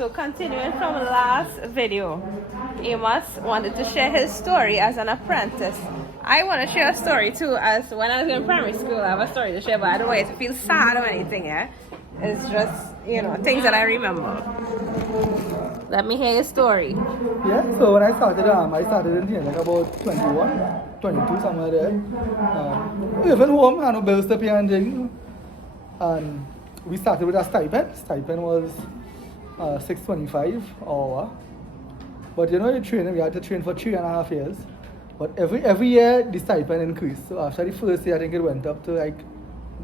So continuing from last video, Amos wanted to share his story as an apprentice. I want to share a story too, as when I was in primary school, I have a story to share, but I don't want it to feel sad or anything, yeah? It's just, things that I remember. Let me hear your story. Yeah, so when I started in here like about 21, 22, somewhere there. Even home, I no bills to pay and thing. And we started with a stipend. Stipend was $6.25 an hour. But the training, we had to train for 3.5 years. But every year the stipend increased. So after the first year, I think it went up to like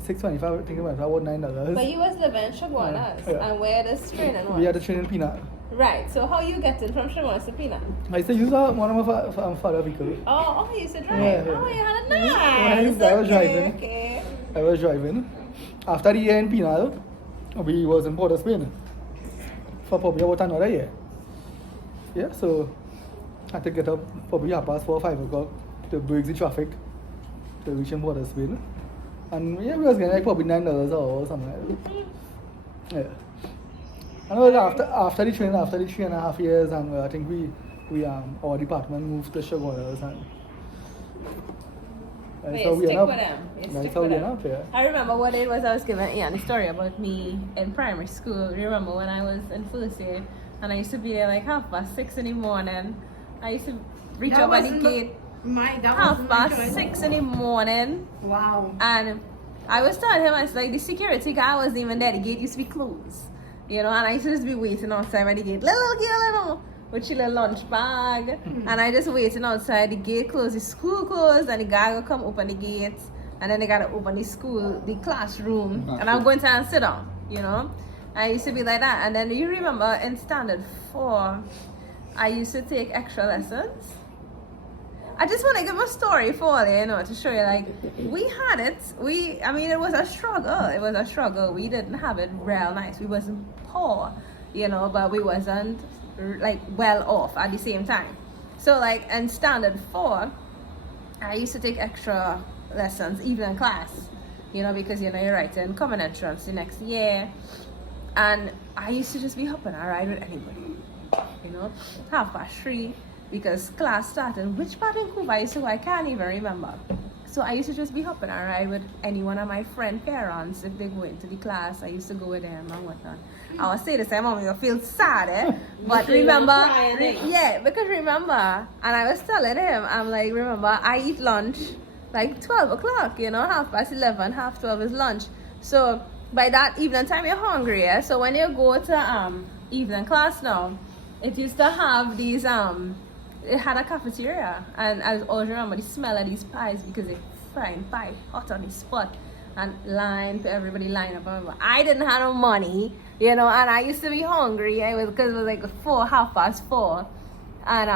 $6.25. I think it went up about $9. But you was living in Chaguanas, and where this training was? We had to train in Peanut. Right. So how you getting from Chaguanas to Peanut? I used to use one of my father's vehicles. Oh, you used to drive. Yeah. Oh, you had a nice. I was driving. Okay. I was driving. After the year in Penal, we was in Port of Spain for probably about another year. Yeah, so I had to get up probably 4:30 or 5 o'clock to break the traffic to reach in Port of Spain. And yeah, we was getting like probably $9 an hour or something like that. Yeah. And after the training, after the 3.5 years, and I think our department moved to Chaguanas, and I remember what it was I was giving Ian a story about me in primary school. Remember when I was in first year and I used to be there like 6:30 in the morning. I used to reach up at the gate 6:30 in the morning. Wow. And I was telling him, I was like, the security guy wasn't even there. The gate used to be closed. And I used to just be waiting outside by the gate. Little with your little lunch bag. And I just waiting outside. The gate closed, the school closed, and the guy will come open the gate. And then they gotta open the classroom. And I'm going to sit down, I used to be like that. And then you remember in standard 4, I used to take extra lessons. I just want to give a story for you, to show you, like, we had it. It was a struggle. We didn't have it real nice. We wasn't poor, but we wasn't, like, well off at the same time. So, like, in standard 4, I used to take extra lessons, even in class, because, you're writing common entrance the next year. And I used to just be hopping a ride with anybody, 3:30. Because class started. Which part in Cuba I used to go? I can't even remember. So I used to just be hopping and ride with any one of my friend parents if they go into the class. I used to go with them and whatnot. I would say the same, Mom, you feel sad, But remember, because remember, and I was telling him, I'm like, remember, I eat lunch like 12 o'clock, 11:30, 12:30 is lunch. So by that evening time, you're hungry, yeah? So when you go to evening class now, it used to have these it had a cafeteria, and I always remember the smell of these pies because they frying pie hot on the spot, and everybody line up. I didn't have no money, and I used to be hungry. Because it was like 4:30, and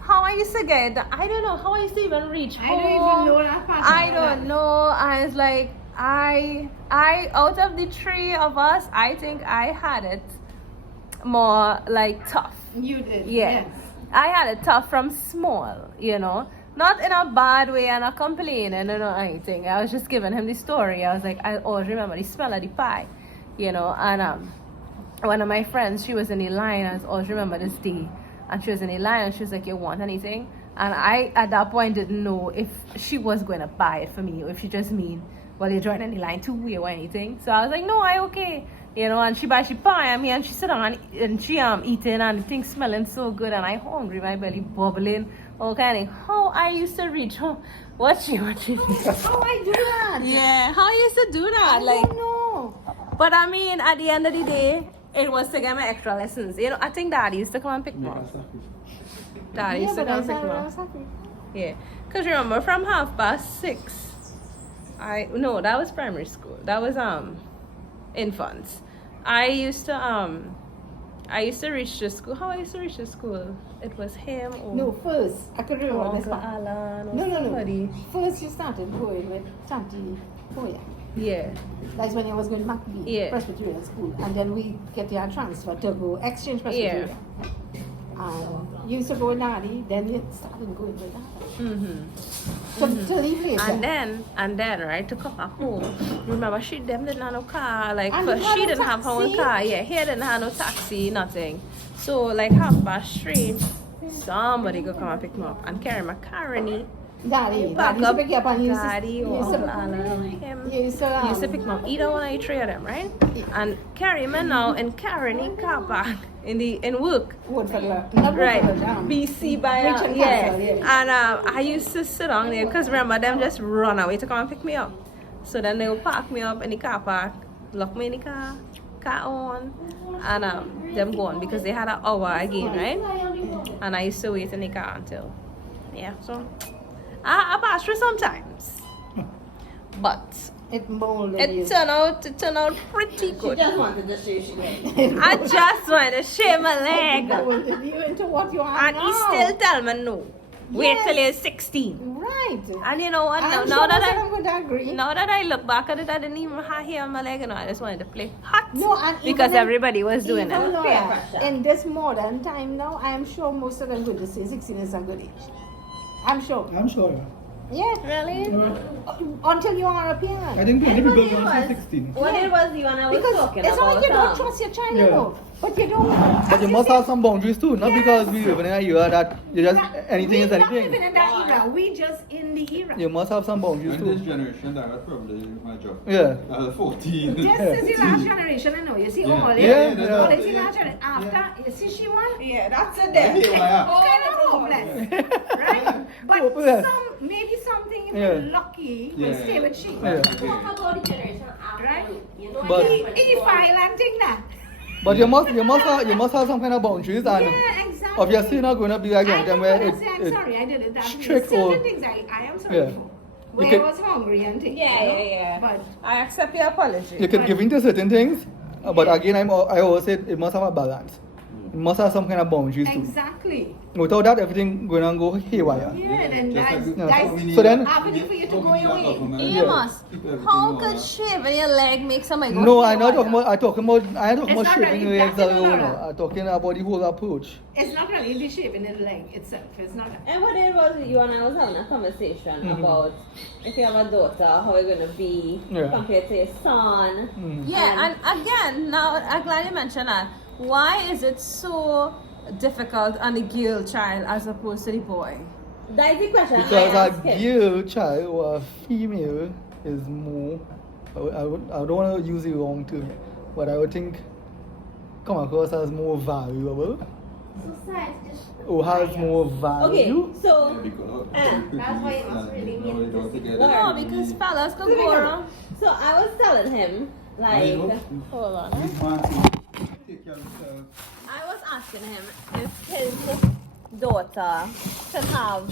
how I used to get, I don't know how I used to even reach home. I don't even know that part. I don't know. I was like, I out of the 3 of us, I think I had it more like tough. You did. Yes. I had it tough from small, not in a bad way and not complaining or anything. I was just giving him the story. I was like, I always remember the smell of the pie, and one of my friends, she was in the line. I always remember this day, and she was in the line and she was like, you want anything? And I at that point didn't know if she was going to buy it for me or if she just mean, well, you're joining the line too or anything. So I was like, no, I okay. And she buys pie, and she sit down and she eating, and the thing smelling so good, and I hungry, my belly bubbling, all kind of. How I used to reach home, what you How I do that? Yeah, how I used to do that, I don't know. But at the end of the day, it was to get my extra lessons. I think Daddy used to come and pick me up. Daddy used to come and pick me up. Yeah, because remember from 6:30, that was primary school. That was infants. I used to reach the school. How I used to reach the school? It was him or No, first I could remember Uncle Alan or somebody. First you started going with Tanti Hoya. Yeah. That's when I was going to Maccabi Presbyterian School, and then we get your transfer to go exchange Presbyterian. And You used to go with Daddy, then you started going with Daddy. To leave later. And then, right, to come back home. Remember, them didn't have no car. Like, And first you had she no didn't have her own taxi? car. Yeah, he didn't have no taxi, nothing. So, like, 3:30, somebody could come and pick me up and carry my carony. Daddy Back used to up. pick you up and you Daddy, used or to, him. you used to, He used to pick me up, either one of the three of them, right? And carry me now and carry in car park in work. Woodford, not Woodford, Right, down. BC by Richard yeah. Castle, yeah. And I used to sit down there because remember them just run away to come and pick me up. So then they would park me up in the car park, lock me in the car on, and them gone because they had an hour again, right? And I used to wait in the car until so I passed through sometimes, but It molded you. it turned out pretty good. Just wanted to say she did. I just wanted to shave my leg. Molded you into what you are And now. he still tell me no. Wait Yes. till you're 16. Right. And you know what? I'm Now sure that most of them would agree. now that I look back at it, I didn't even have hair on my leg, I just wanted to play hot. No, and Because even everybody was doing even it. though, Peer pressure. in this modern time now, I am sure most of them would say 16 is a good age. I'm sure. I'm sure. Yeah. Really? Until you are a parent. I think 20 What people it don't say was? 16. What it was you and I was Because talking it's not about? like you don't trust your child, you know. But you don't. But you must have some boundaries too, not Yes. because we live in an era that you just anything is We're not living anything. in that era. We just in the era. You must have some boundaries In this too. generation, that was probably my job. Yeah. I was 14. This is the last generation, I know. You see, Yeah. all it. Yeah, All yeah. it's the last generation. After, you see, she won. Yeah, that's a I death. hear why I- Kind of hopeless, right? But Hopeless. maybe something if Yeah. you're lucky will Yeah. stay with she. Yeah. Talk about the generation after Right? you. You know, But- E-file and thing that. But you must have some kind of boundaries and Yeah, exactly. obviously not going to be like I one know time where when I say I'm it sorry, I did it that way. strict Certain or- things I am sorry Yeah. for. When could- I was hungry and things. Yeah, you know? yeah. But I accept your apology. you can give in to certain things, but again I always say it must have a balance. It must have some kind of boundaries too. exactly. Without that, everything going to go haywire. Yeah, then Just that's, like- that's we need So then- that- avenue for you to we go need your that way. government. You Yeah. must. Keep everything How in could order. shaving your leg make somebody go No, I'm haywire? not talking about. I'm talking about It's not shaving really legs that, alone. no. I'm talking about the whole approach. It's not really the shaving the leg itself. It's not. And what it was, you and I was having a conversation Mhm. about if you have a daughter, how you're going to be Yeah. compared to your son. Mm. Yeah, and again, now I'm glad you mentioned that. Why is it so difficult on the girl child as opposed to the boy? That is the question Because I a asked him. girl child or a female is more. I don't want to use the wrong term, but I would think come across as more valuable or has more Okay, value. so Because that's why it must really no, mean they don't this. take it. No, because fellas could go around. So I was telling him, like, Hold on. This man to take care of himself. I was asking him if his daughter could have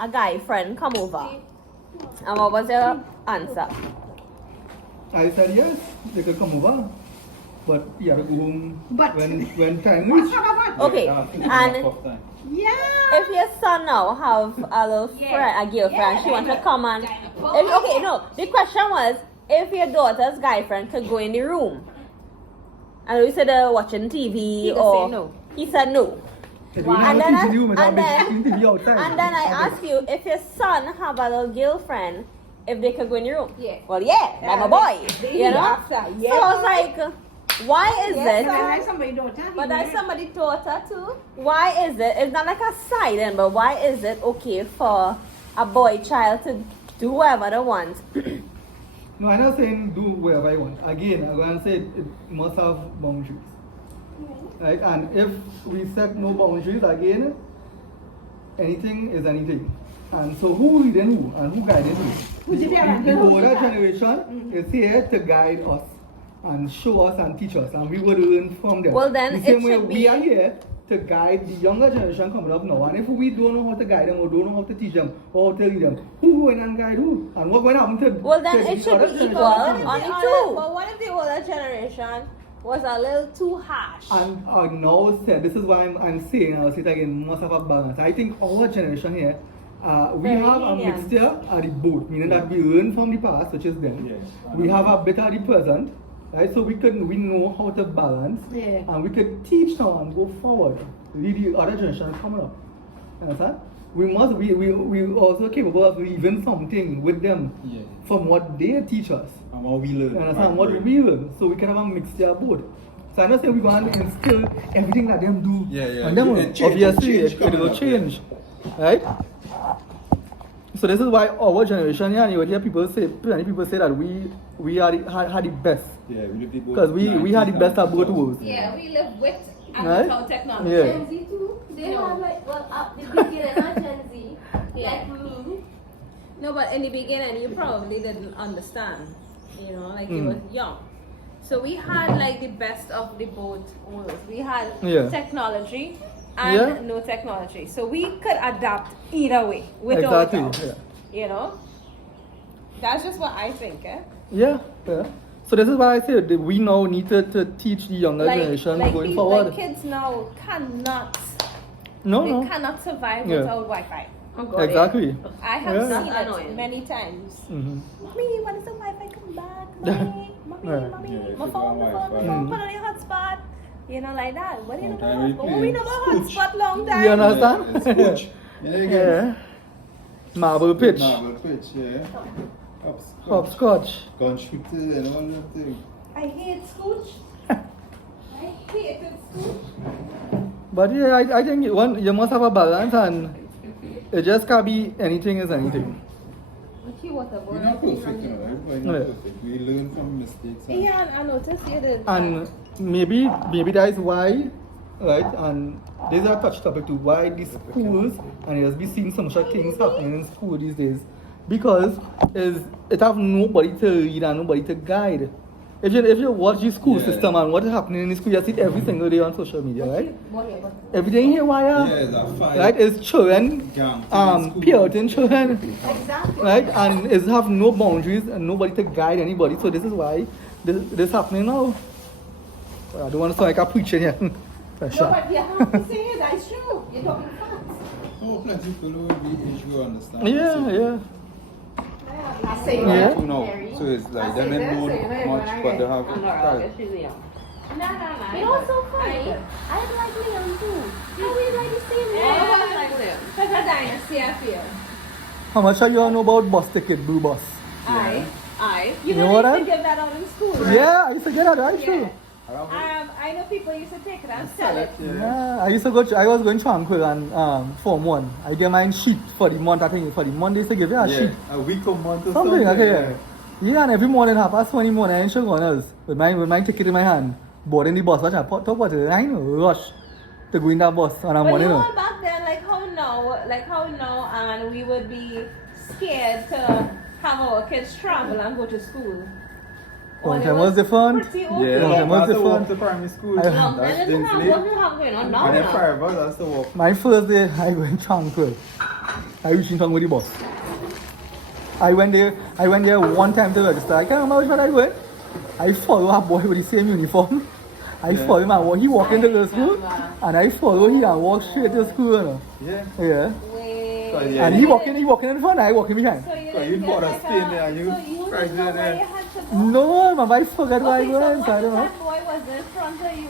a guy friend come over. And what was your answer? I said yes, they could come over, but you have to go home But- when time What reach. sort of what? Okay, and Yeah. if your son now have a little friend, a girlfriend, she wants to come and okay, no. The question was if your daughter's guy friend could go in the room, and we said they're watching TV He could or say no. he said no. They don't And have then a I- TV room, it's and a then- big TV outside. And then I asked you if your son have a little girlfriend, if they could go in your room. Yeah. Well, yeah, I'm a boy. You know. After, So I was like, why is But I it? like somebody daughter. But that's somebody daughter too. Why is it? It's not like a side end, but why is it okay for a boy child to do whatever they want? No, I'm not saying do whatever you want. Again, I'm going to say it must have boundaries. Right? And if we set no boundaries, again, anything is anything. And so who leading who and who guiding who? Who's the parent? The older generation is here to guide us and show us and teach us, and we would learn from them. Well, then the same it way should we be- are here to guide the younger generation coming up now. And if we don't know how to guide them or don't know how to teach them or how to lead them, who going and guide who? And what going to happen to Well, then to it the should other be generation equal coming? on the two. But what if the older generation was a little too harsh? And I now said, this is why I'm saying, I'll say it again, must have a balance. I think our generation here, we Very have a lenient. mixture of the both, meaning that we learn from the past, which is them. Yes. We have a bit of the present, right? So we know how to balance, Yeah. and we could teach now and go forward. Lead the other generation coming up. Understand? We also capable of leaving something with them Yeah. from what they teach us. And what we learn. Understand? What we learn. So we can have a mixture of both. So I'm not saying we're going to instill everything that them do. Yeah. And then It change, obviously it change it coming will up, change. Right? So this is why our generation, yeah, and you hear many people say that we had the best. Yeah, we live the both. Because we had the best of both worlds. Yeah, we live with and Right? without technology. Yeah. Gen Z too. They have like, well, at the beginning of Gen Z, like me. No, but in the beginning, you probably didn't understand. You know, like you Mm. was young. So we had like the best of the both worlds. We had Yeah. technology and Yeah. no technology. So we could adapt either way, with or Exactly. without. Yeah. You know? That's just what I think, eh? Yeah. So this is why I say that we now need to teach the younger generation going forward. Like kids now cannot, No, they no. cannot survive Yeah. without Wi-Fi. Oh, God, Exactly. I have Yeah. seen That's it annoying. many times. Mm-hmm. Mommy, when is the Wi-Fi come back? Mommy, Right. mommy, Yeah, my if phone, it's my on phone, Wi-Fi. put on your hotspot. You know, like that. What do you know Long about time we hotspot? Oh, we know about play hotspot long time. You understand? It's coach. Yeah, again. Yeah. Marble pitch. Marble pitch, yeah. Hopscotch. Gun shooter and all that thing. I hate scooch. I hated scooch. But yeah, I think you must have a balance, and it just can't be anything is anything. Okay, what about We're not perfect, you know. Everybody not Yeah. perfect. We learn from mistakes. And Yeah, I noticed you did. And maybe that is why, right? And there's a touch topic to why the schools, and you'll be seeing so much things happening in school these days, because it have nobody to read and nobody to guide. If you watch the school Yeah. system and what is happening in the school, you see it every single day on social media, right? What about? Everything here, why? yeah, that fight. Right? Is children, Gang thing in school. Puritan children. Exactly. Right, and it have no boundaries and nobody to guide anybody. So this is why this happening now. Well, I don't want to sound like a preacher here. No, but you have to say it. That's true. You're talking facts. Oh, plenty of people who will be issue understand. Yeah. I say Yeah. that. No, so it's like them I don't say that, much, so but they have I'm not time. wrong. She's young. You know what's so funny? I like Leon too. How we like the same Yeah, name? like them. Because a dynasty, I feel. How much are you all know about bus ticket, blue bus? I. You You know know, what they I- used to give that out in school, right? Yeah, I used to get that, right? Yeah. True. I know people used to take it and sell it. Yeah, I was going tranquil and Form 1. I get mine sheet for the month, I think for the month they used to give you a sheet. A week or month or Something, something. okay. Yeah, and every morning, 1:30 in the morning, I ain't sure going else. With my ticket in my hand, boarding the bus, watch I talk about it, I know, rush to go in that bus on a But morning. you know back then, like how now, and we would be scared to have our kids travel and go to school. Long Or time it was different. pretty Yeah, okay. Yeah, that's was the different. walk to primary school. I- No, That's then things what late. you have going on now? And then now? forever, that's the walk. My first day, I went tranquil. I reached in town with the bus. I went there one time to register. I can't remember which one I went. I follow a boy with the same uniform. I Yeah. follow him, he walked into the school, and I follow him and walk straight to school. You know. Yeah. Yeah. Wait. So, yeah. And he walking in front, I walking behind. So you So didn't you get bought a like spin there and you so you right didn't know there, where there. you had to go? No, my wife forgot where I Okay, went, so so I what don't if know. that boy was in front of you?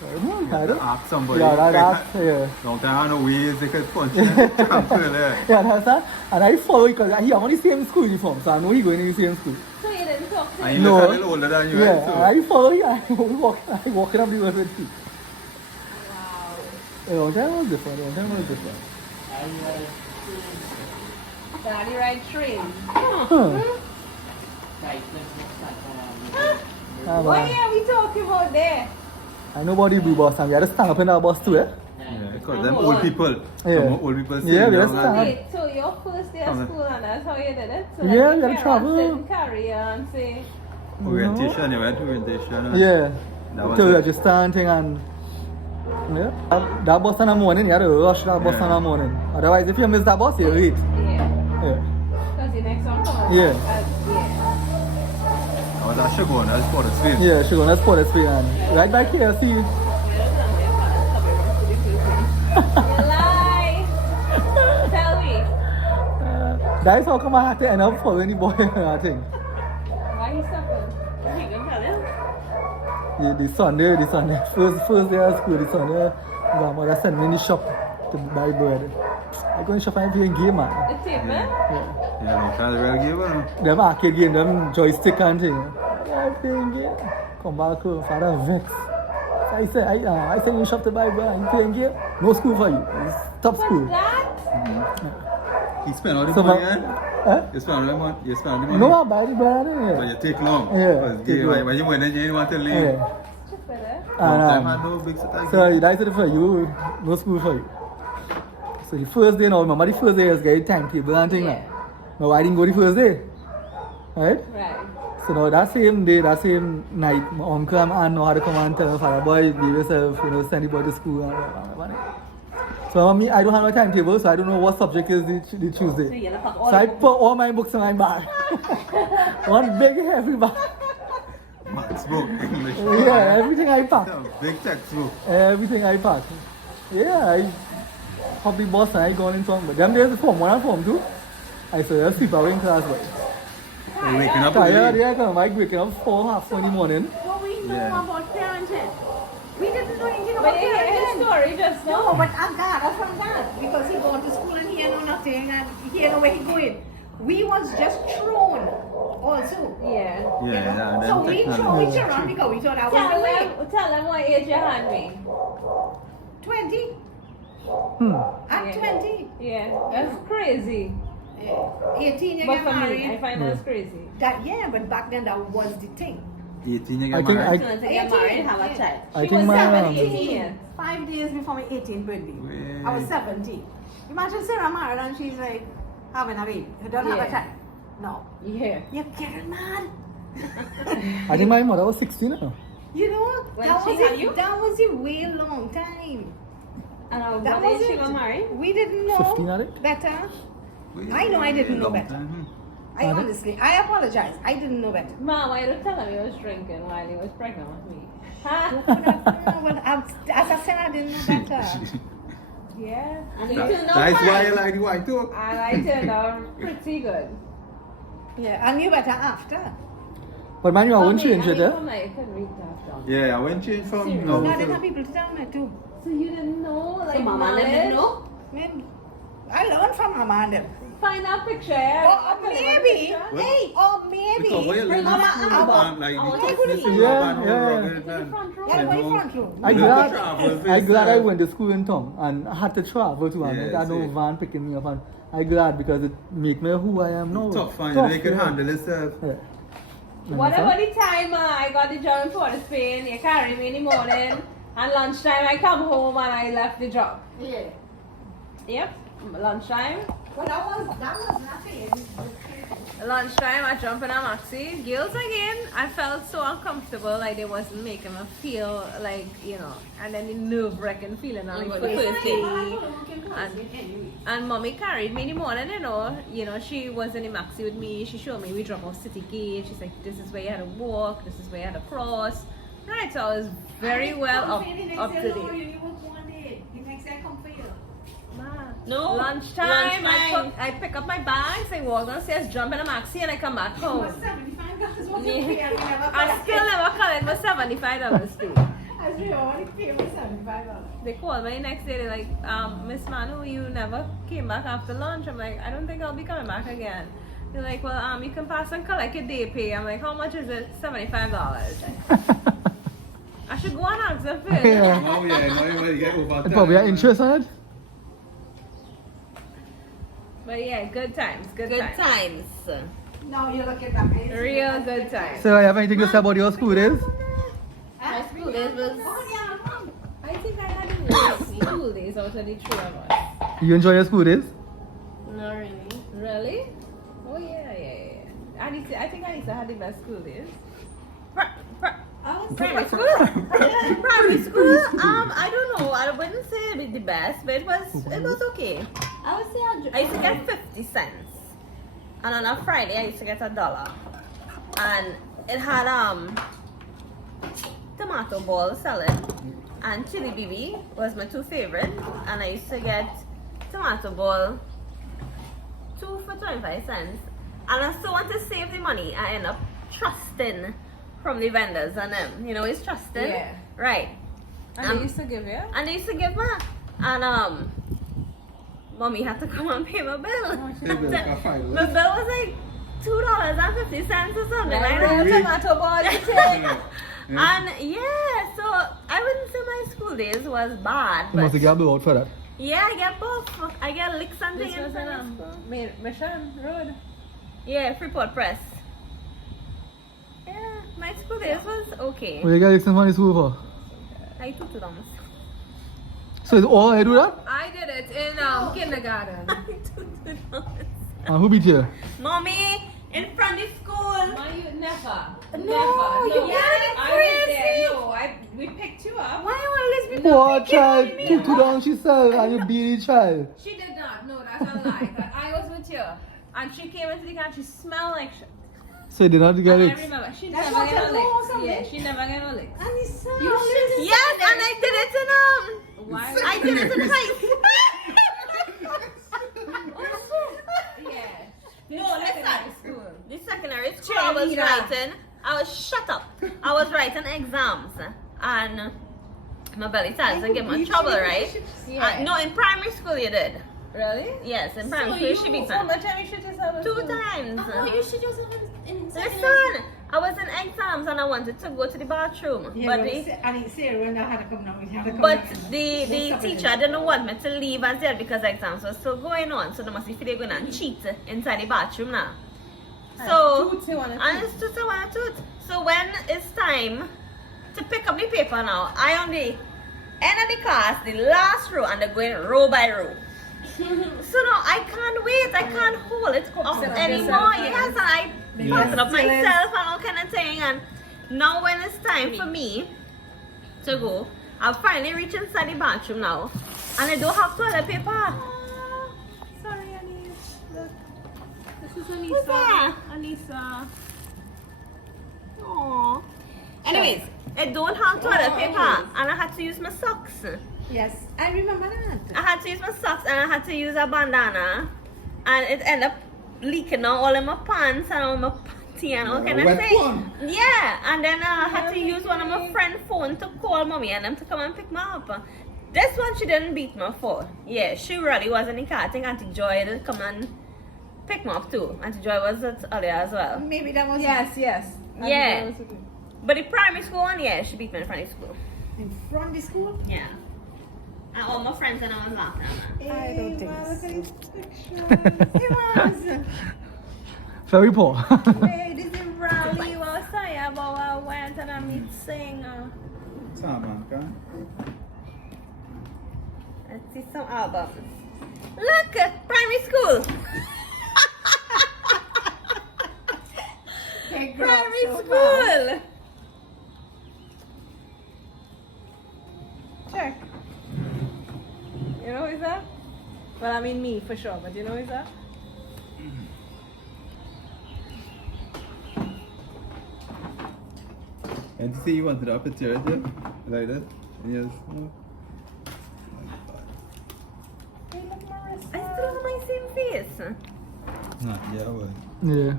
I don't Ask somebody. Yeah, that's, yeah. Long time I know ways they could punch you. Tranquil, yeah. Yeah, that's that. And I follow because he have on the same school uniform, so I know he going in the same school. So you didn't talk to And him? you No. look a little older than you, right? Yeah, So. I follow him, I walking up the road with him. Wow. Long time was different, Daddy ride train. Huh. Ah, What man. are we talking about there? I know about the blue bus, and we had to stand up in that bus too, eh? Yeah, because them old people. Yeah. Some old people say Yeah, we young understand. and- Wait, so your first day of school and that's how you did it? So Yeah, like we your had to parents travel. didn't carry you and say, Orientation, you went to orientation. and Yeah. That was To it. register and thing and yeah. That bus in the morning, you had to rush that bus Yeah. in the morning. Otherwise, if you miss that bus, you're late. yeah. Yeah. Because the next one comes. Yeah. Yeah. I was at Sugar, that's for the Spain. Yeah, she gonna sport this and right back here, see you. You lie. Tell me. That is how come I had to end up following the boy, I think. Why he suffered? You can tell him. the Sunday, first day of school, the Sunday, grandmother sent me in the shop to buy bread. I go in the shop and play game, man. The tip, Yeah. Yeah, no, real game, Them arcade game, them joystick and thing. Yeah, playing game. Come back home, father vex. So I said you shop to buy bread, you playing game? No school for you. It's top school. That? You spend all the So, money, eh? Huh? You spend all the money? You spend all the money? No, I buy the bread. So you take long? Yeah, Because take game, long. when you win, then you want to leave. Yeah. Long time I And, know big set of so game. that's it for you, no school for you. So the first day now, remember the first day is getting timetable and thing. Yeah. Now I didn't go the first day. Right? Right. So now that same day, that same night, my uncle and aunt know how to come and tell my father, boy, behave yourself, send the boy to school and whatever. So me, I don't have no timetable, so I don't know what subject is the Tuesday. So I put all my books in my bag. One big heavy bag. Maths book, English. Yeah, everything I pack. Big textbook. Everything I pack. Yeah, I probably boss and I gone in town, but them days form 1 and form 2, I said, I'll sleep away in class, boy. You're waking up Tired, early. yeah, come, I waking up 4:30 in the morning. What we know Yeah. about parenting? We didn't know anything But about you hear his parenting. story just No, now. but I'm glad. That's from that. Because he gone to school and he know nothing and he know where he going. We was just thrown also. Yeah. Yeah, and So then we technology. throw around because we thought that was the way. Tell them what age you had me. 20. At Yeah. 20. Yeah. That's crazy. Yeah. 18 you But get for me, I married. find that's crazy. That, yeah, but back then that was the thing. 18 you I get think married. To get married and have a child. I She think was my 17. 5 days before my 18th birthday. Wait. I was 17. Imagine Sarah married and she's like having a baby. She don't have a Yeah. child. No. Yeah. You're getting mad. I think my mother was 16 now. You know, When that she was had a, you? that was a way long time. And That what was age she it. got married? We didn't know 15, I think. better. Wait, I know I didn't know long better. time, I Pardon? honestly, I apologize. I didn't know better. Mom, why don't tell him he was drinking while he was pregnant with me? Huh? But as I said, I didn't know better. Yeah. And you That- turned out That's why fine. you like the white too. And I turned out pretty good. Yeah, I knew better after. But man, you For won't me, change I it, mean, eh? for me, I couldn't read that down. Yeah, I went change from Serious? no I didn't to have people to tell me too. So you didn't know, like, So mama knowledge? didn't know? Man, I learned from my man them. Find that picture. yeah. Or maybe, What? hey, or maybe. because when you Bring learn mama school, out. like I want the to toughness see. and Yeah, rubber and yeah. rugged To the and- front row. Yeah, you go in know, front room. I you glad, travel I face glad I time. went to school in town and I had to travel to and Yeah, I had no see. van picking me up and I glad because it make me who I am now. Tough, fine. You know, you can yeah. handle yourself. Yeah. Whatever the time I got the job in Port of Spain, you carry me in the morning, and lunchtime I come home and I left the job. Yeah. Yep, lunchtime. But that was nothing. Lunchtime, I jump in a maxi. Girls again, I felt so uncomfortable, like they wasn't making me feel like, and then the nerve-wracking feeling on the first day. And mommy carried me in the morning, she was in the maxi with me. She showed me we drop off City Gate. She's like, this is where you had to walk, this is where you had to cross. Right, so I was very well up to date. No. Lunchtime, Lunchtime. I pick up my bags, I walk downstairs, jump in a maxi, and I come back home. I still never collect my $75 fee. They called me next day, they're like, Miss Manu, you never came back after lunch. I'm like, I don't think I'll be coming back again. They're like, well, you can pass and collect your day pay. I'm like, how much is it? $75. I should go and ask them first. Yeah. Oh yeah, now you get over And probably have interest on it. But yeah, good times, good Good times. times. Now you look at that. Real good times. So, you have anything to say about your school days? My school days was. I think I had the worst school days out of the three of us. You enjoy your school days? Not really. Really? Oh yeah. I think Anissa had the best school days. Primary school? Primary school? I don't know. I wouldn't say it was the best, but it was okay. I would say I used to get 50 cents. And on a Friday I used to get $1. And it had tomato ball salad and chili BB was my two favorite. And I used to get tomato ball 2 for 25 cents. And I still want to save the money. I end up trusting from the vendors and them. You know, it's trusted. Yeah. Right. And they used to give you? And they used to give me. And mommy had to come and pay my bill. Hey, bill, like a $5. My bill was like $2.50 or something like that. Real tomato ball, you take. And yeah, so I wouldn't say my school days was bad. You must But get blown out for that. yeah, I get both. I get licks and This things was in in school. Mission Road. Yeah, Freeport Press. Yeah, my school days was okay. What you get some money school for? I took $2. So it's all I do that? I did it in kindergarten. I took $2. And who beat you? Mommy, in front of school. Never. No, you I was crazy. there. No, we picked you up. Why always be Boy, child, two down she said, and you beat the child. She did not. No, that's a lie. I was with you. And she came into the car, she smelled like shit. So you did not get And I it. remember, she That's never what gave I a know, lick. something. Yeah, she never gave a lick. Anissa. Yes, and I did it in Why? I did it in high school. Yeah. No, listen. School. The secondary school I was writing, I was shut up. I was writing exams and my belly started to give me trouble, right? Yeah. No, in primary school you did. Really? Yes, in primary school she beat me. So much time you shoot yourself in 2 school? times. Oh, you should yourself in Listen, I was in exams and I wanted to go to the bathroom, And Sarah and I had to come down. We had to come but back. the teacher didn't want me to leave as yet because exams were still going on, so they must be feeling going and cheat inside the bathroom now. So, and it's 2 to 1 tooth. So when it's time to pick up the paper now, I on the end of the class, the last row, and they're going row by row. So now I can't wait, I can't hold it up anymore. Yes, and I pass it up myself and all kind of thing. And now when it's time for me to go, I've finally reached inside the bathroom now, and I don't have toilet paper. Sorry, Anise. Look. This is Who's Anissa. that? Anissa. Aww. Anyways, I don't have toilet paper, and I had to use my socks. Yes, I remember that. I had to use my socks and I had to use a bandana, and it ended up leaking out all in my pants and all my panty and all kind of Wet things. one. Yeah, and then I had to use one of my friend's phone to call mommy and them to come and pick me up. This one she didn't beat me for. Yeah, she really was in the car. I think Auntie Joy did come and pick me up too. Auntie Joy was at earlier as well. Maybe that was Yes. Yeah. But the primary school one, yeah, she beat me in primary school. in front of the school. Yeah. And all my friends and I was laughing at me. I don't think It was. Very poor. Hey, this is Raleigh. What was I about? I went and I meet singer. Salamanca. Let's see some albums. Look, primary school. Primary school. Check. You know who is that? Well, I mean me for sure, but you know who is that? And to see you wanted up a picture of it, like that. Yes. Hey, look, Marissa. I still have my same face. Not yeah, but Yeah.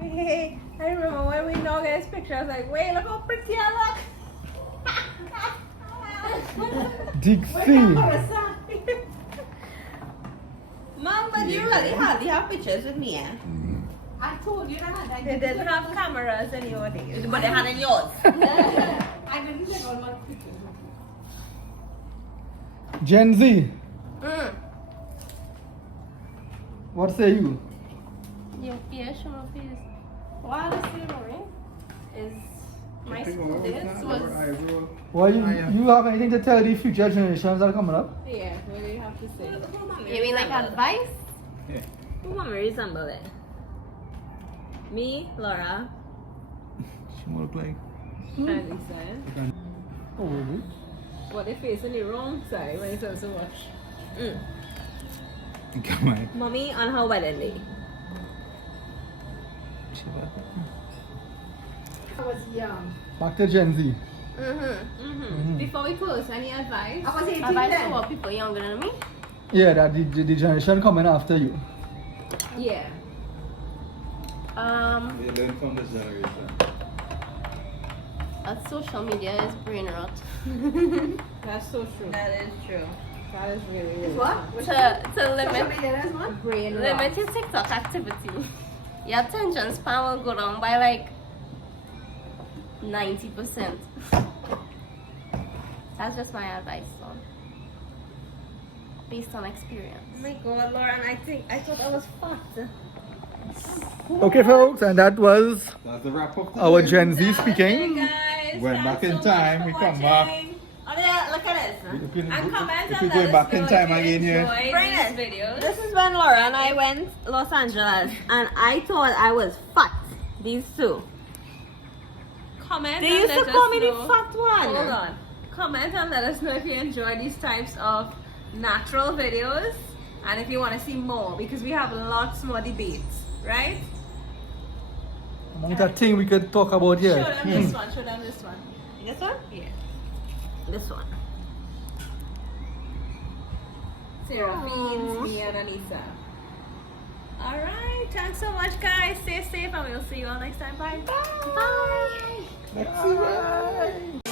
Hey, I remember when we know this picture, I was like, wait, look how pretty I look. Dixie. Mom, but you really hardly have pictures with me, eh? I told you that. I They didn't have cameras in your days. But they had in yours. I didn't take all my pictures. Gen Z. Mm. What say you? Your face, show my face. What I say, Maureen, is my school days was. Well, you have anything to tell the future generations that are coming up? Yeah, what do you have to say? You mean like advice? Who want me resemble it? Me, Laura. she more look like. And Lisa, eh? Oh, really? What they facing the wrong side when it's also watch. Mm. Come on. Mommy on her wedding day. I was young. Back to Gen Z. Mm-hmm. Before we close, any advice? I was 18 Advice to then. what people younger than me? Yeah, that the generation coming after you. Yeah. You learn from this generation. That social media is brain rot. That's so true. That is true. That is really, really It's what? true. To Social limit media is what? Brain rot. limit your TikTok activity. Your attention span will go down by like 90%. That's just my advice, so based on experience. Oh my god, Lauren, I thought I was fat. Okay, folks, and that was That's the wrap up. our Gen Z speaking. Guys, Went back thanks in so much time, for we come watching. back. Oh yeah, look at this. And comment if and we going let back us know in if time you again here. enjoyed Bring these it. videos. This is when Laura and I went Los Angeles, and I thought I was fat. These two. Comment They and used to let call us me the know. fat one. Hold on. Comment and let us know if you enjoy these types of natural videos and if you want to see more, because we have lots more debates, right? Among that thing we could talk about here. Show them this one. Show them this one. This one? Yeah. This one. Seraphine, me and Anissa. Alright, thanks so much guys. Stay safe and we'll see you all next time. Bye. Bye. Let's see.